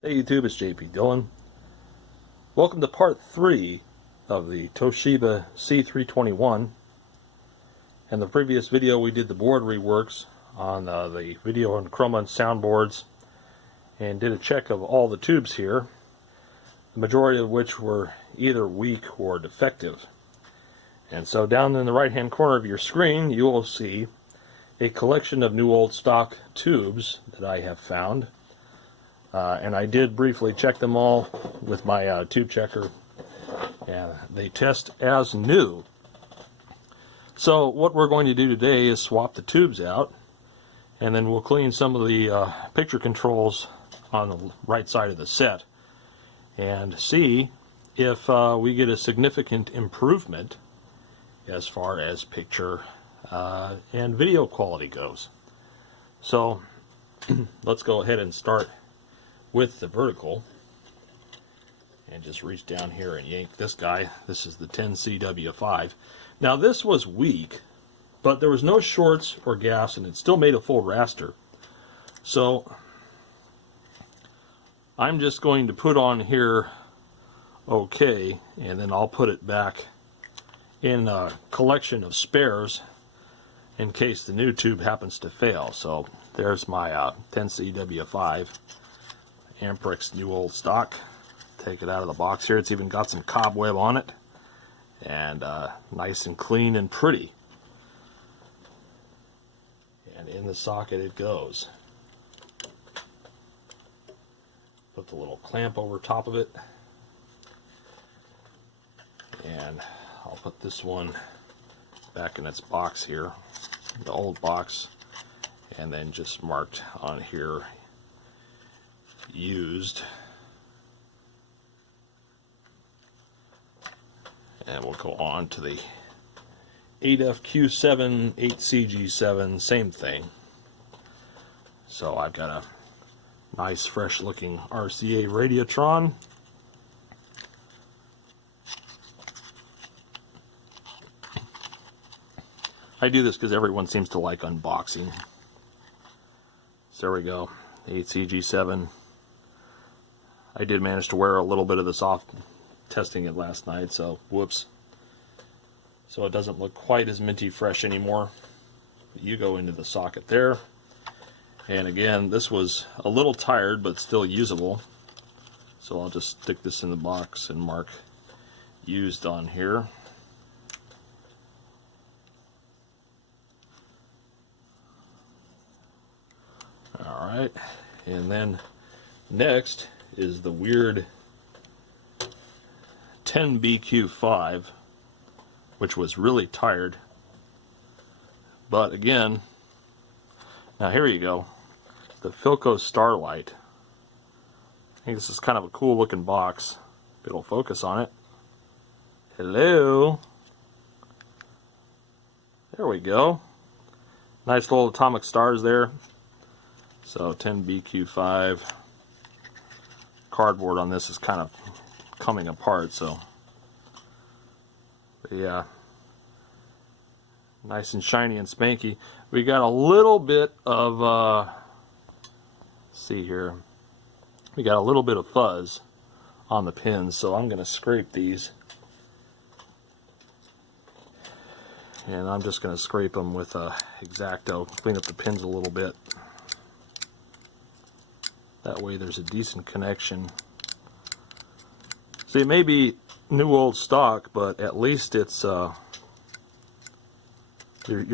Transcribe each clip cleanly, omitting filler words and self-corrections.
Hey YouTube, it's JP Dillon. Welcome to part 3 of the Toshiba C321. In the previous video we did the board reworks on the video and chroma and soundboards and did a check of all the tubes here, the majority of which were either weak or defective. And so down in the right hand corner of your screen you will see a collection of new old stock tubes that I have found. And I did briefly check them all with my tube checker, and they test as new. So what we're going to do today is swap the tubes out, and then we'll clean some of the picture controls on the right side of the set and see if we get a significant improvement as far as picture and video quality goes. So let's go ahead and start with the vertical, and just reach down here and yank this guy. This is the 10CW5. Now this was weak, but there was no shorts or gaps, and it still made a full raster. So I'm just going to put on here OK, and then I'll put it back in a collection of spares in case the new tube happens to fail. So there's my 10CW5. Amperex new old stock. Take it out of the box here. It's even got some cobweb on it, and nice and clean and pretty. And in the socket it goes. Put the little clamp over top of it, and I'll put this one back in its box here, the old box, and then just marked on here used, and we'll go on to the 8FQ7, 8CG7, same thing. So I've got a nice fresh looking RCA Radiotron. I do this because everyone seems to like unboxing. So there we go, 8CG7. I did manage to wear a little bit of this off testing it last night, so whoops. So it doesn't look quite as minty fresh anymore. You go into the socket there, and again this was a little tired but still usable, so I'll just stick this in the box and mark used on here. Alright, and then next is the weird 10BQ5, which was really tired. But again, now here you go, the Philco Starlight. I think this is kind of a cool looking box. It'll focus on it. Hello. There we go. Nice little atomic stars there. So 10BQ5. Cardboard on this is kind of coming apart, so but yeah, nice and shiny and spanky. We got a little bit of let's see here, we got a little bit of fuzz on the pins, so I'm going to scrape these, and I'm just going to scrape them with a X-Acto, clean up the pins a little bit. That way there's a decent connection. See, it may be new old stock, but at least it's you're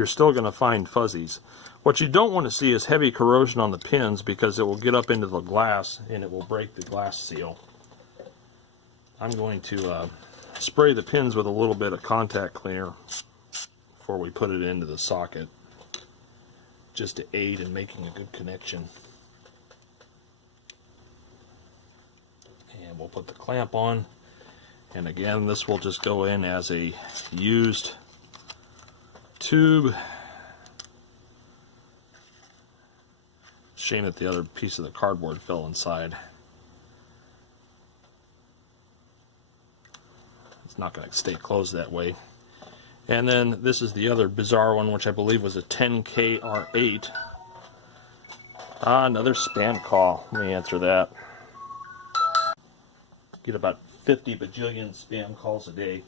still going to find fuzzies. What you don't want to see is heavy corrosion on the pins, because it will get up into the glass and it will break the glass seal. I'm going to spray the pins with a little bit of contact cleaner before we put it into the socket, just to aid in making a good connection. We'll put the clamp on, and again this will just go in as a used tube. Shame that the other piece of the cardboard fell inside. It's not going to stay closed that way. And then this is the other bizarre one, which I believe was a 10KR8. Another spam call. Let me answer that. Get about 50 bajillion spam calls a day.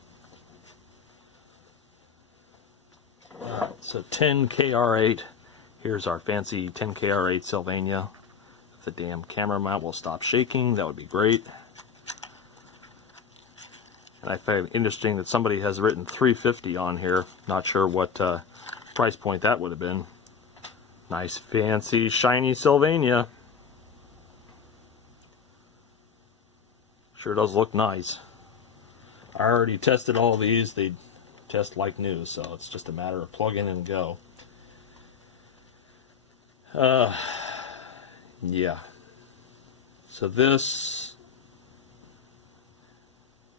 Alright, so 10KR8. Here's our fancy 10KR8 Sylvania. If the damn camera mount will stop shaking, that would be great. And I find it interesting that somebody has written 350 on here. Not sure what price point that would have been. Nice, fancy, shiny Sylvania. Sure does look nice. I already tested all these. They test like new, so it's just a matter of plug in and go. Yeah. So this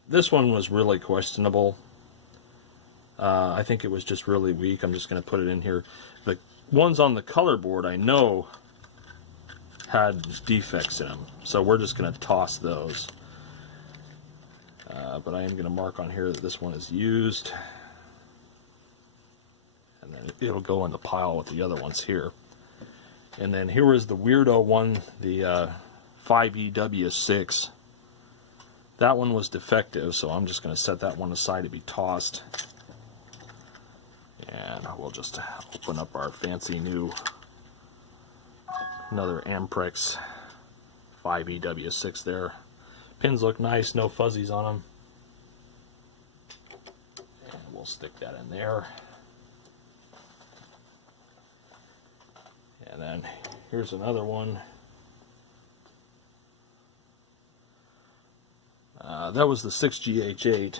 one was really questionable. I think it was just really weak. I'm just going to put it in here. The ones on the color board I know had defects in them, so we're just going to toss those. But I am going to mark on here that this one is used, and then it'll go in the pile with the other ones here. And then here is the weirdo one, the 5EW6. That one was defective, so I'm just going to set that one aside to be tossed. And we'll just open up our fancy new, another Amprex 5EW6 there. Pins look nice, no fuzzies on them. And we'll stick that in there. And then here's another one. That was the 6GH8.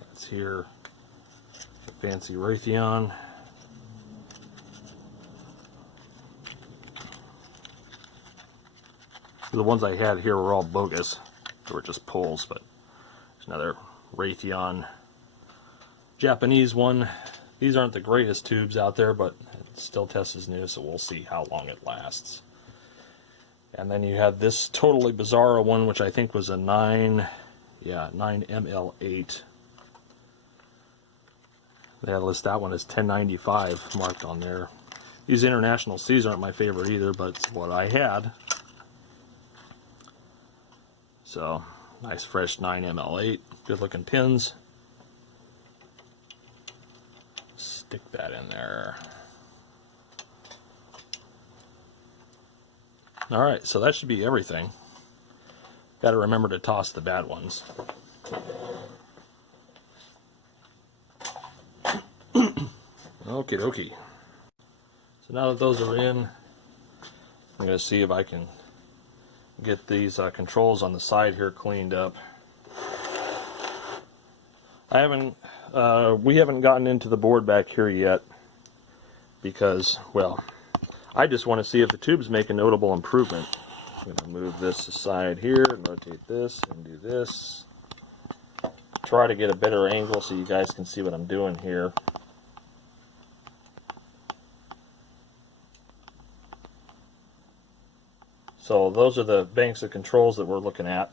That's here. Fancy Raytheon. The ones I had here were all bogus. They were just pulls, but there's another Raytheon Japanese one. These aren't the greatest tubes out there, but it still tests as new, so we'll see how long it lasts. And then you had this totally bizarre one, which I think was a 9ML8. They list that one as 1095 marked on there. These international C's aren't my favorite either, but it's what I had. So, nice fresh 9ML8. Good looking pins. Stick that in there. Alright, so that should be everything. Got to remember to toss the bad ones. Okie dokie. So now that those are in, I'm going to see if I can get these controls on the side here cleaned up. We haven't gotten into the board back here yet because, well, I just want to see if the tubes make a notable improvement. I'm going to move this aside here and rotate this and do this. Try to get a better angle so you guys can see what I'm doing here. So those are the banks of controls that we're looking at.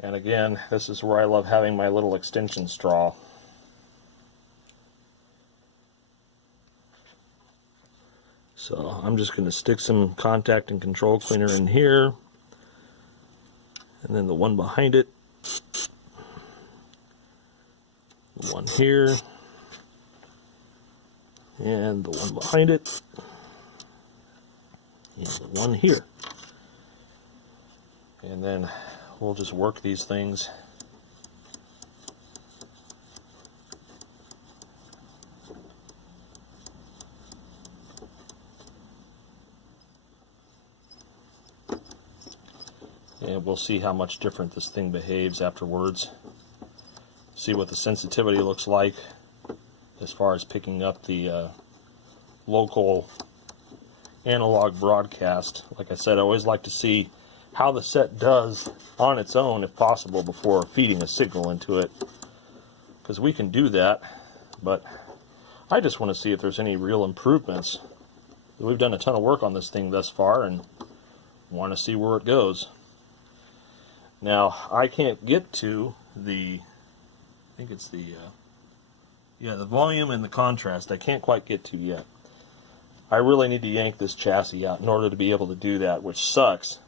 And again, this is where I love having my little extension straw. So I'm just going to stick some contact and control cleaner in here. And then the one behind it. The one here. And the one behind it. And the one here. And then we'll just work these things. And we'll see how much different this thing behaves afterwards. See what the sensitivity looks like as far as picking up the local analog broadcast. Like I said, I always like to see how the set does on its own, if possible, before feeding a signal into it, because we can do that, but I just want to see if there's any real improvements. We've done a ton of work on this thing thus far and want to see where it goes. Now, I can't get to the, I think it's the Yeah, the volume and the contrast I can't quite get to yet. I really need to yank this chassis out in order to be able to do that, which sucks.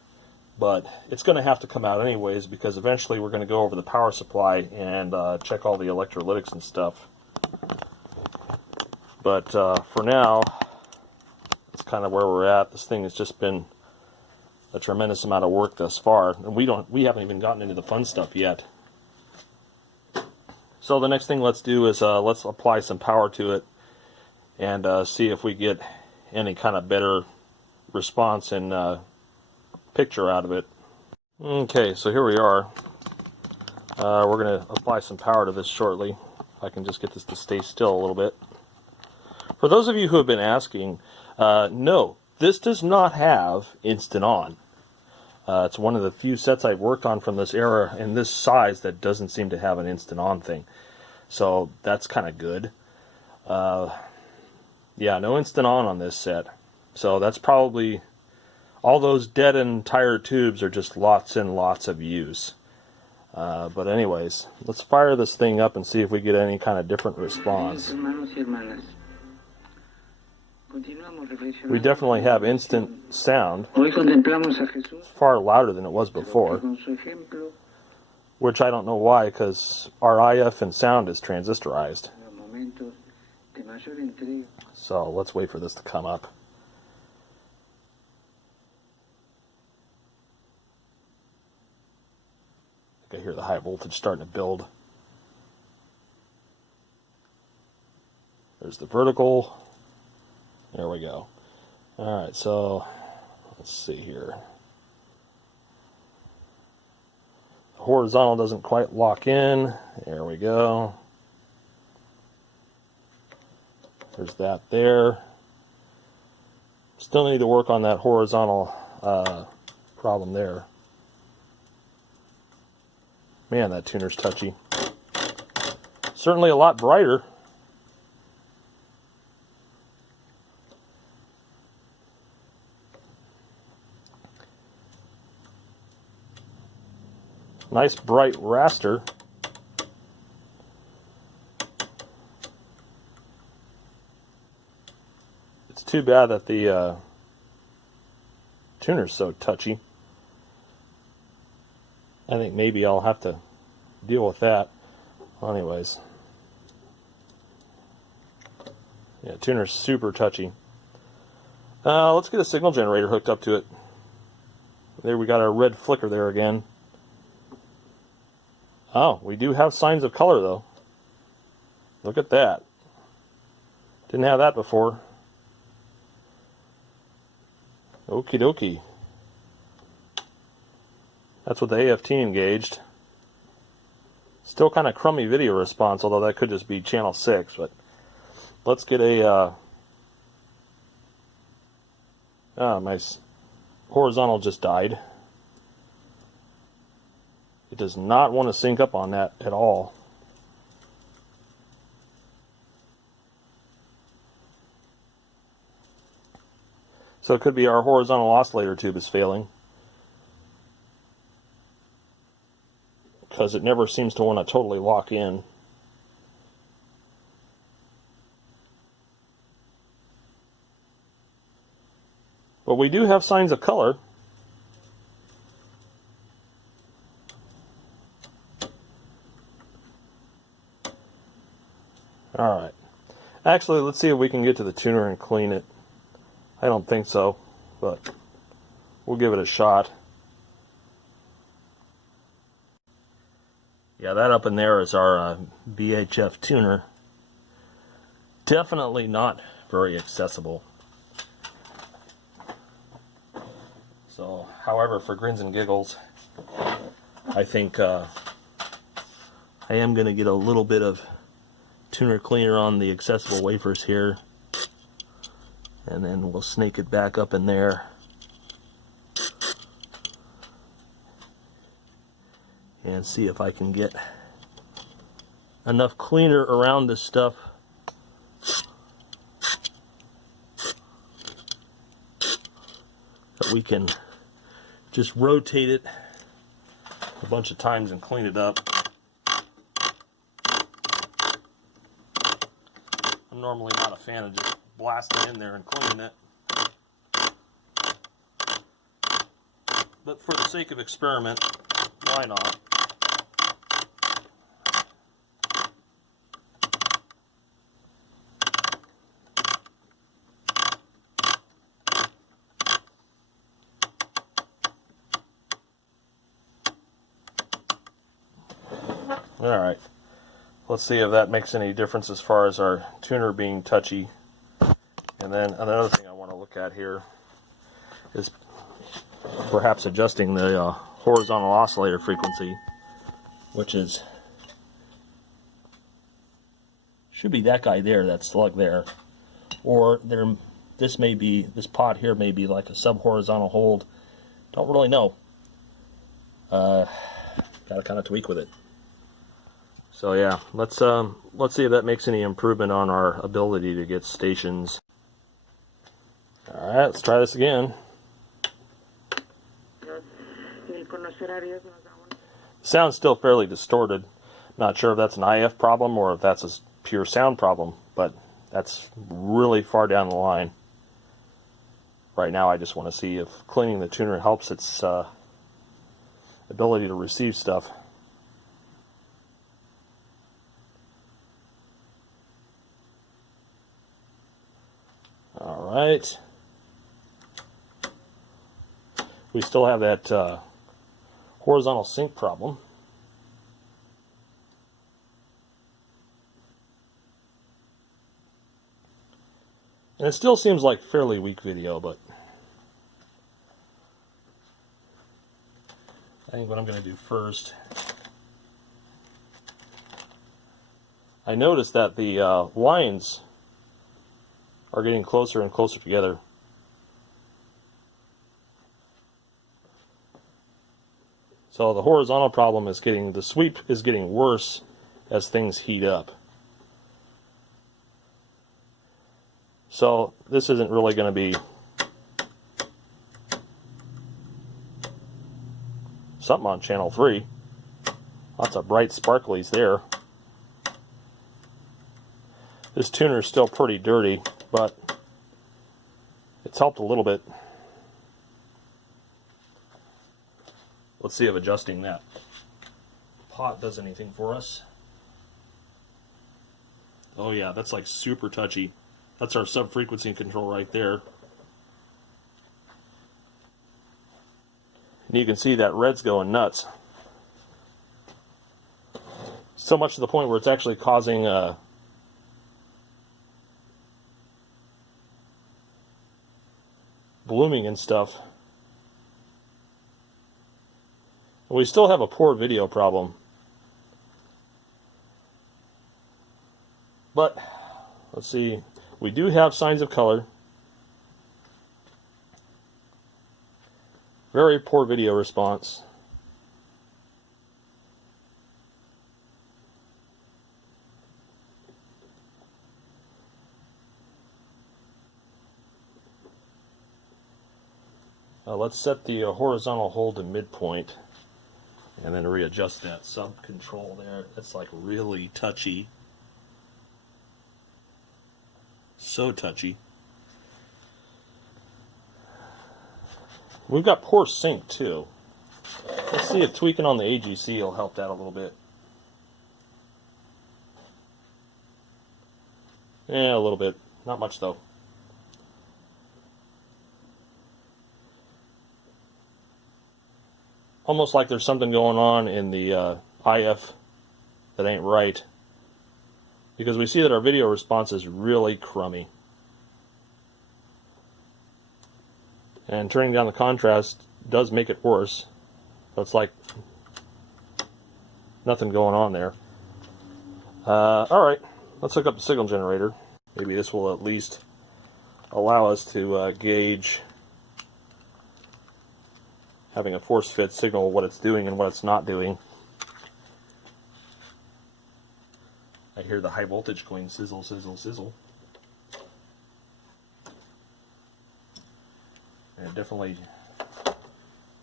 But it's going to have to come out anyways, because eventually we're going to go over the power supply and check all the electrolytics and stuff. But for now, that's kind of where we're at. This thing has just been a tremendous amount of work thus far, and we haven't even gotten into the fun stuff yet. So the next thing let's do is let's apply some power to it and see if we get any kind of better response and picture out of it. Okay, so here we are. We're going to apply some power to this shortly. If I can just get this to stay still a little bit. For those of you who have been asking, no, this does not have instant on. It's one of the few sets I've worked on from this era and this size that doesn't seem to have an instant on thing. So that's kind of good. Yeah, no instant on this set. So that's probably, all those dead and tired tubes are just lots and lots of use. But anyways, let's fire this thing up and see if we get any kind of different response. We definitely have instant sound. It's far louder than it was before, which I don't know why, because our IF and sound is transistorized. So let's wait for this to come up. I think I hear the high voltage starting to build. There's the vertical. There we go. Alright, so let's see here. The horizontal doesn't quite lock in. There we go. There's that there. Still need to work on that horizontal problem there. Man, that tuner's touchy. Certainly a lot brighter. Nice bright raster. It's too bad that the tuner's so touchy. I think maybe I'll have to deal with that. Well, anyways. Yeah, tuner's super touchy. Let's get a signal generator hooked up to it. There we got our red flicker there again. Oh, we do have signs of color though. Look at that. Didn't have that before. Okie dokie. That's with the AFT engaged. Still kind of crummy video response, although that could just be channel 6, but let's get a my horizontal just died. It does not want to sync up on that at all. So it could be our horizontal oscillator tube is failing, because it never seems to want to totally lock in. But we do have signs of color. Alright. Actually, let's see if we can get to the tuner and clean it. I don't think so, but we'll give it a shot. Yeah, that up in there is our VHF tuner. Definitely not very accessible. So, however, for grins and giggles, I think I am going to get a little bit of tuner cleaner on the accessible wafers here, and then we'll snake it back up in there. And see if I can get enough cleaner around this stuff that we can just rotate it a bunch of times and clean it up. I'm normally not a fan of just blasting in there and cleaning it. But for the sake of experiment, why not? Alright, let's see if that makes any difference as far as our tuner being touchy. And then another thing I want to look at here is perhaps adjusting the horizontal oscillator frequency, which should be that guy there, that slug there. Or this pot here may be like a sub-horizontal hold. Don't really know. Gotta kind of tweak with it. So yeah, let's see if that makes any improvement on our ability to get stations. All right, let's try this again. Sound's still fairly distorted. Not sure if that's an IF problem or if that's a pure sound problem, but that's really far down the line. Right now I just want to see if cleaning the tuner helps its ability to receive stuff. Alright. We still have that horizontal sync problem. And it still seems like fairly weak video, but I think what I'm going to do first, I noticed that the lines are getting closer and closer together. So the horizontal problem is the sweep is getting worse as things heat up. So this isn't really going to be something on channel 3. Lots of bright sparklies there. This tuner is still pretty dirty, but it's helped a little bit. Let's see if adjusting that pot does anything for us. Oh yeah, that's like super touchy. That's our sub-frequency control right there. And you can see that red's going nuts. So much to the point where it's actually causing blooming and stuff. We still have a poor video problem. But, let's see, we do have signs of color. Very poor video response. Let's set the horizontal hold to midpoint and then readjust that sub control there. That's like really touchy. So touchy. We've got poor sync too. Let's see if tweaking on the AGC will help that a little bit. Yeah, a little bit. Not much though. Almost like there's something going on in the IF that ain't right. Because we see that our video response is really crummy. And turning down the contrast does make it worse. So it's like nothing going on there. Alright, let's hook up the signal generator. Maybe this will at least allow us to gauge, having a force fit signal, what it's doing and what it's not doing. I hear the high voltage going sizzle, sizzle, sizzle. And it definitely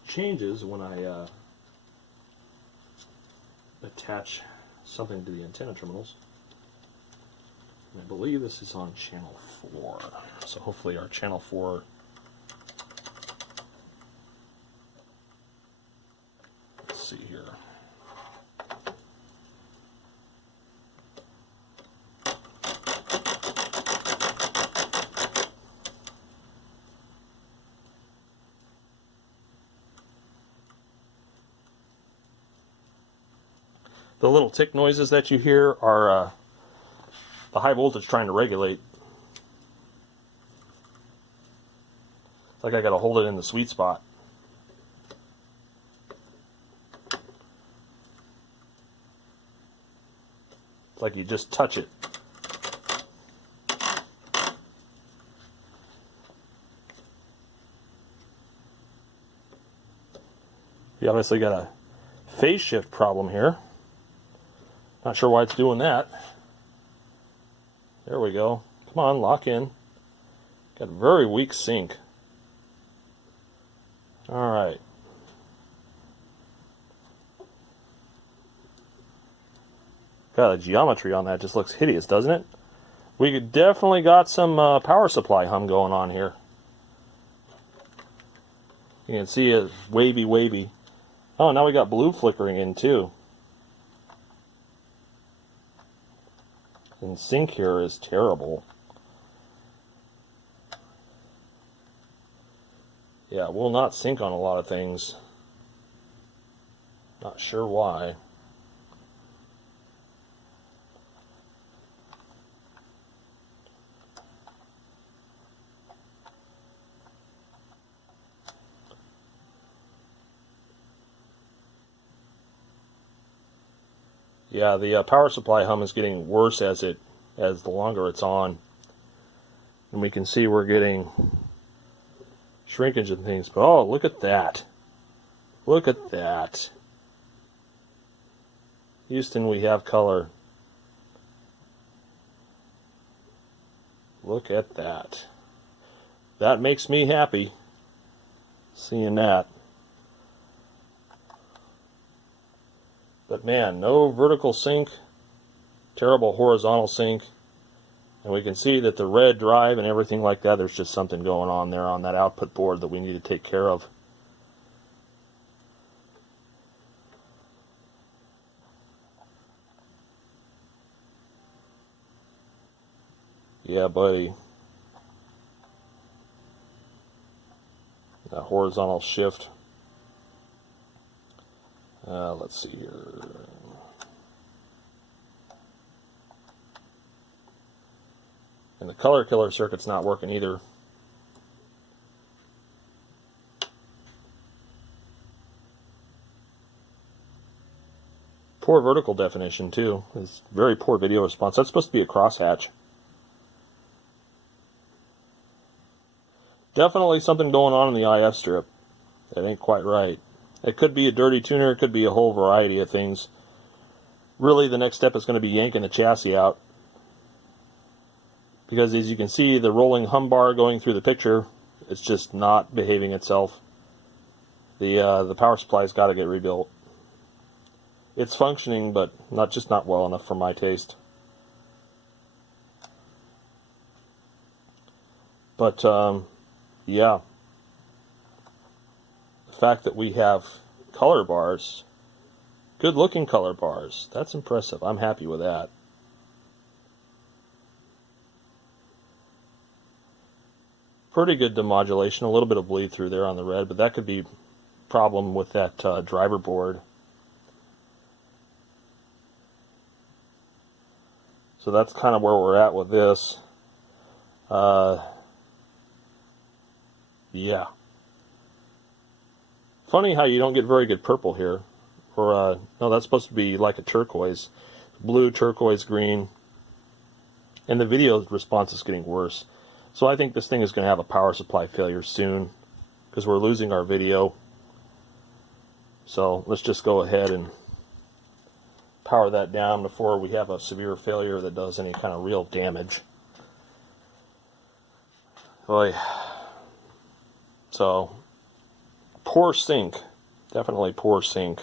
changes when I attach something to the antenna terminals. I believe this is on channel 4. So hopefully our channel 4... Let's see here. The little tick noises that you hear are the high voltage trying to regulate. It's like I gotta hold it in the sweet spot. It's like you just touch it. You obviously got a phase shift problem here. Not sure why it's doing that. There we go. Come on, lock in. Got a very weak sync. Alright. God, the geometry on that just looks hideous, doesn't it? We definitely got some power supply hum going on here. You can see it wavy, wavy. Oh, now we got blue flickering in too. And sync here is terrible. Yeah, it will not sync on a lot of things. Not sure why. Yeah, the power supply hum is getting worse as the longer it's on, and we can see we're getting shrinkage and things. But oh, look at that! Look at that! Houston, we have color. Look at that! That makes me happy. Seeing that. But man, no vertical sync, terrible horizontal sync, and we can see that the red drive and everything like that, there's just something going on there on that output board that we need to take care of. Yeah, buddy. That horizontal shift. Let's see here. And the color killer circuit's not working either. Poor vertical definition too. It's very poor video response. That's supposed to be a crosshatch. Definitely something going on in the IF strip. That ain't quite right. It could be a dirty tuner, it could be a whole variety of things. Really, the next step is going to be yanking the chassis out. Because as you can see, the rolling hum bar going through the picture, it's just not behaving itself. The power supply's got to get rebuilt. It's functioning, but not well enough for my taste. But, yeah. The fact that we have color bars, good looking color bars, that's impressive. I'm happy with that. Pretty good demodulation, a little bit of bleed through there on the red, but that could be a problem with that driver board. So that's kind of where we're at with this. Yeah. Funny how you don't get very good purple here. Or, no, that's supposed to be like a turquoise. Blue, turquoise, green. And the video response is getting worse. So I think this thing is going to have a power supply failure soon, because we're losing our video. So let's just go ahead and power that down before we have a severe failure that does any kind of real damage. Boy. So, poor sync. Definitely poor sync.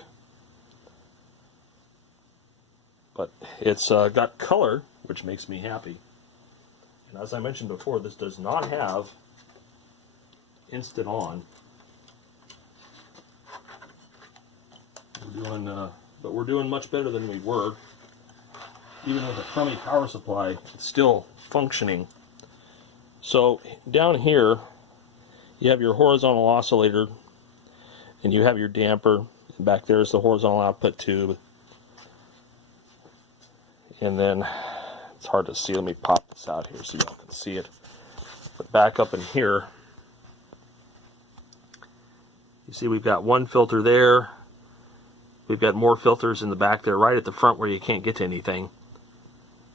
But it's got color, which makes me happy. And as I mentioned before, this does not have instant on. But we're doing much better than we were. Even with a crummy power supply, it's still functioning. So down here, you have your horizontal oscillator, and you have your damper. And back there is the horizontal output tube. And then, it's hard to see, let me pop this out here so y'all can see it. But back up in here, you see we've got one filter there. We've got more filters in the back there, right at the front where you can't get to anything.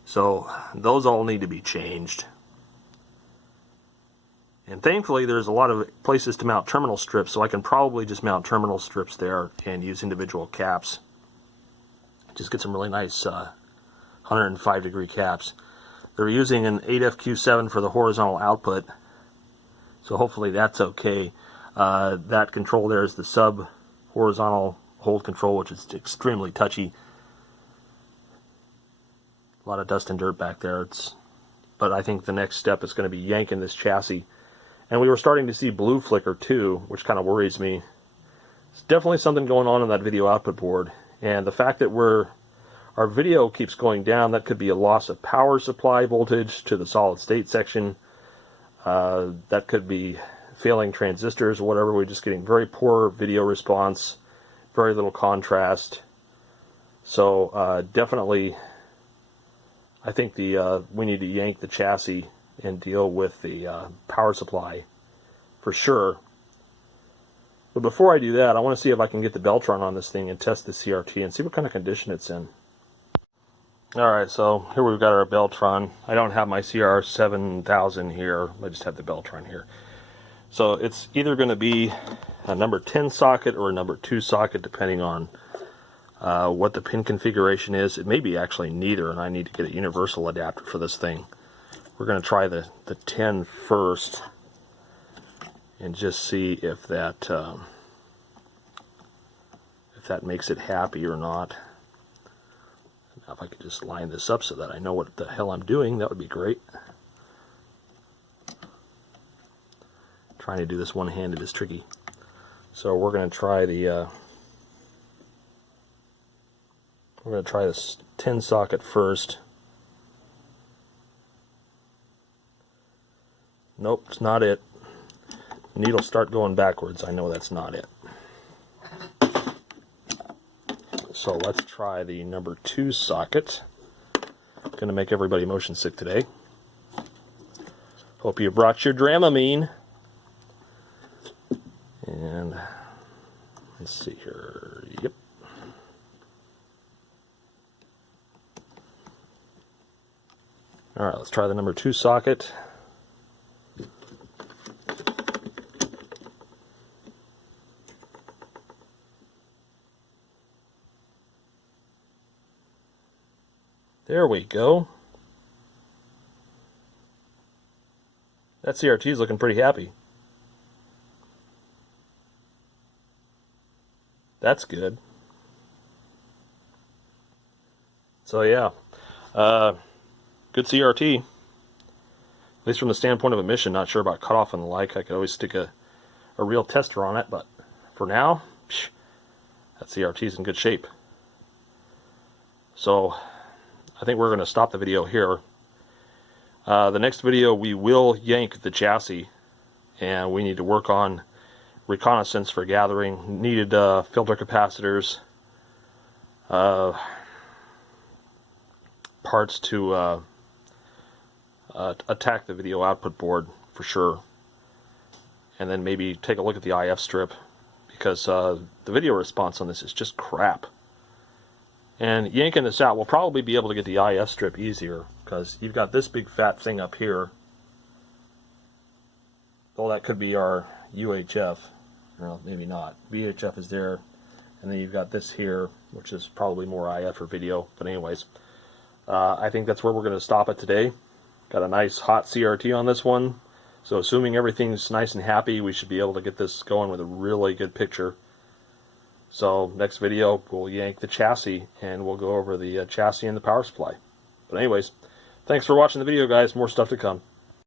So those all need to be changed. And thankfully there's a lot of places to mount terminal strips, so I can probably just mount terminal strips there and use individual caps. Just get some really nice 105 degree caps. They're using an 8FQ7 for the horizontal output, so hopefully that's okay. That control there is the sub horizontal hold control, which is extremely touchy. A lot of dust and dirt back there. But I think the next step is going to be yanking this chassis. And we were starting to see blue flicker too, which kind of worries me. There's definitely something going on that video output board. And the fact that our video keeps going down, that could be a loss of power supply voltage to the solid state section. That could be failing transistors or whatever. We're just getting very poor video response, very little contrast. So definitely, I think we need to yank the chassis and deal with the power supply for sure. But before I do that, I want to see if I can get the Beltron on this thing and test the CRT and see what kind of condition it's in. Alright, so here we've got our Beltron. I don't have my CR7000 here, I just have the Beltron here. So it's either going to be a number 10 socket or a number 2 socket, depending on what the pin configuration is. It may be actually neither, and I need to get a universal adapter for this thing. We're going to try the 10 first and just see if that makes it happy or not. Now if I could just line this up so that I know what the hell I'm doing, that would be great. Trying to do this one-handed is tricky. So we're going to try this 10 socket first. Nope, it's not it. Needle start going backwards. I know that's not it. So let's try the number 2 socket. Going to make everybody motion sick today. Hope you brought your Dramamine. And let's see here. Yep. Alright, let's try the number 2 socket. There we go. That CRT is looking pretty happy. That's good. So yeah, good CRT. At least from the standpoint of emission. Not sure about cutoff and the like. I could always stick a real tester on it, but for now, that CRT is in good shape. So I think we're going to stop the video here. The next video we will yank the chassis, and we need to work on reconnaissance for gathering needed filter capacitors, parts to attack the video output board for sure, and then maybe take a look at the IF strip, because the video response on this is just crap. And yanking this out, we'll probably be able to get the IF strip easier, because you've got this big fat thing up here. Well, that could be our UHF. Well, maybe not. VHF is there. And then you've got this here, which is probably more IF or video. But anyways, I think that's where we're going to stop it today. Got a nice hot CRT on this one. So assuming everything's nice and happy, we should be able to get this going with a really good picture. So next video, we'll yank the chassis, and we'll go over the chassis and the power supply. But anyways, Thanks for watching the video, guys. More stuff to come.